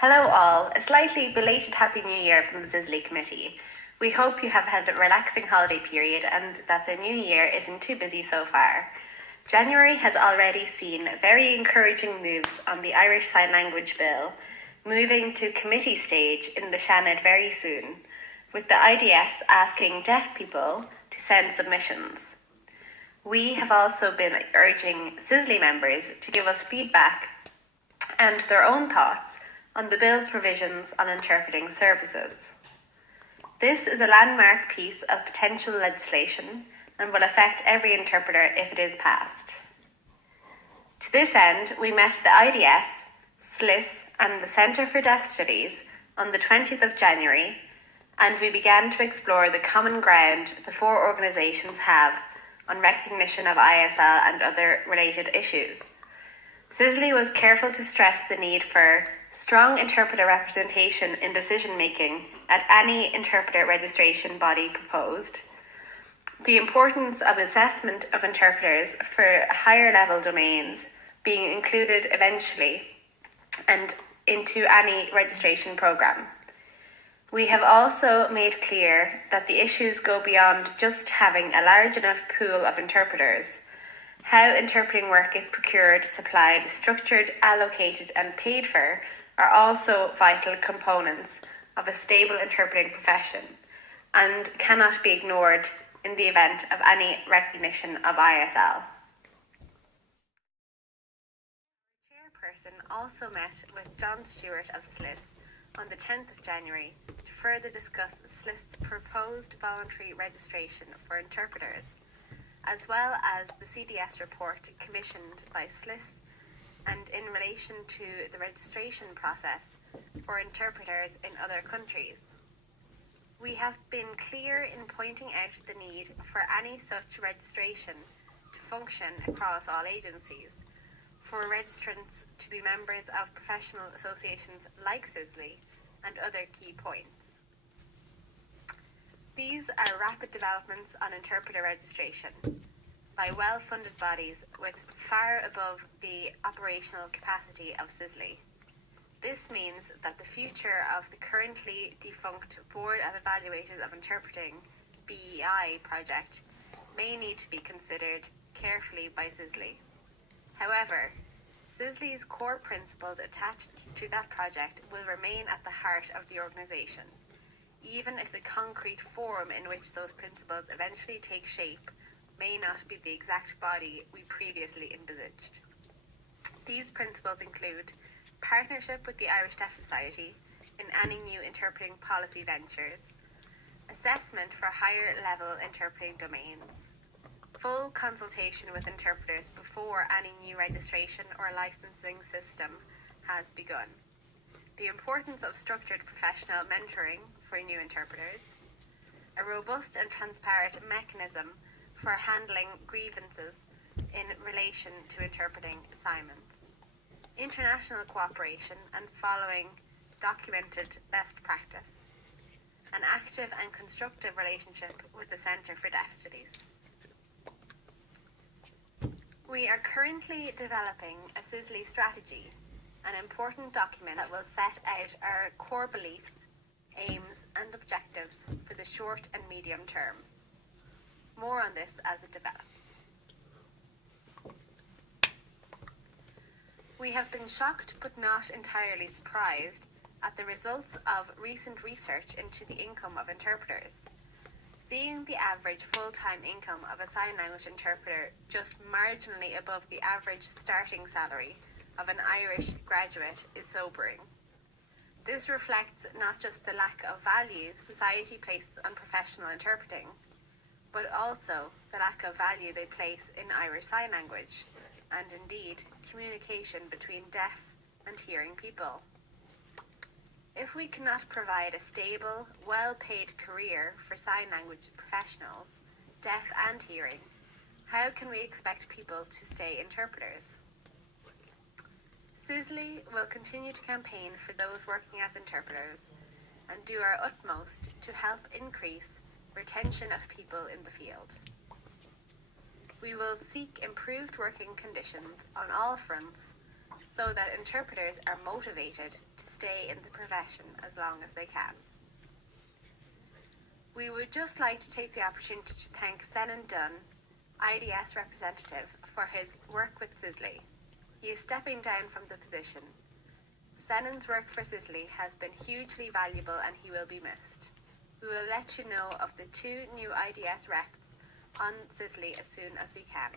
Hello all, a slightly belated Happy New Year from the CISLI committee. We hope you have had a relaxing holiday period and that the new year isn't too busy so far. January has already seen very encouraging moves on the Irish Sign Language Bill, moving to committee stage in the Seanad very soon, with the IDS asking deaf people to send submissions. We have also been urging CISLI members to give us feedback and their own thoughts on the bill's provisions on interpreting services. This is a landmark piece of potential legislation and will affect every interpreter if it is passed. To this end, we met the IDS, CISLI and the Centre for Deaf Studies on the 20th of January, and we began to explore the common ground the four organisations have on recognition of ISL and other related issues. CISLI was careful to stress the need for strong interpreter representation in decision-making at any interpreter registration body proposed, the importance of assessment of interpreters for higher level domains being included eventually and into any registration programme. We have also made clear that the issues go beyond just having a large enough pool of interpreters. How interpreting work is procured, supplied, structured, allocated and paid for are also vital components of a stable interpreting profession and cannot be ignored in the event of any recognition of ISL. The chairperson also met with John Stewart of CISLI on the 10th of January to further discuss CISLI's proposed voluntary registration for interpreters, as well as the CDS report commissioned by CISLI and in relation to the registration process for interpreters in other countries. We have been clear in pointing out the need for any such registration to function across all agencies, for registrants to be members of professional associations like CISLI, and other key points. These are rapid developments on interpreter registration by well-funded bodies with far above the operational capacity of CISLI. This means that the future of the currently defunct Board of Evaluators of Interpreting BEI project may need to be considered carefully by CISLI. However, CISLI's core principles attached to that project will remain at the heart of the organisation, even if the concrete form in which those principles eventually take shape may not be the exact body we previously envisaged. These principles include partnership with the Irish Deaf Society in any new interpreting policy ventures, assessment for higher level interpreting domains, full consultation with interpreters before any new registration or licensing system has begun, the importance of structured professional mentoring for new interpreters, a robust and transparent mechanism for handling grievances in relation to interpreting assignments, international cooperation and following documented best practice, an active and constructive relationship with the Centre for Deaf Studies. We are currently developing a CISLI strategy, an important document that will set out our core beliefs, aims and objectives for the short and medium term. More on this as it develops. We have been shocked but not entirely surprised at the results of recent research into the income of interpreters. Seeing the average full-time income of a sign language interpreter just marginally above the average starting salary of an Irish graduate is sobering. This reflects not just the lack of value society places on professional interpreting, but also the lack of value they place in Irish Sign Language, and indeed communication between deaf and hearing people. If we cannot provide a stable, well-paid career for sign language professionals, deaf and hearing, how can we expect people to stay interpreters? CISLI will continue to campaign for those working as interpreters and do our utmost to help increase retention of people in the field. We will seek improved working conditions on all fronts so that interpreters are motivated to stay in the profession as long as they can. We would just like to take the opportunity to thank Senan Dunn, IDS representative, for his work with CISLI. He is stepping down from the position. Senan's work for CISLI has been hugely valuable and he will be missed. We will let you know of the 2 new IDS reps on CISLI as soon as we can.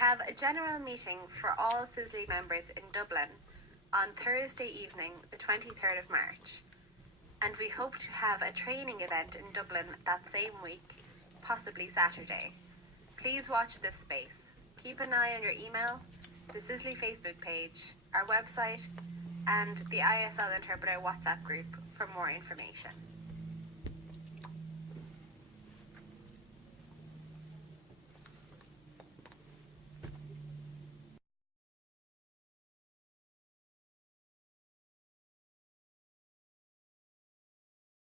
have a general meeting for all CISLI members in Dublin on Thursday evening, the 23rd of March. And we hope to have a training event in Dublin that same week, possibly Saturday. Please watch this space. Keep an eye on your email, the CISLI Facebook page, our website, and the ISL Interpreter WhatsApp group for more information.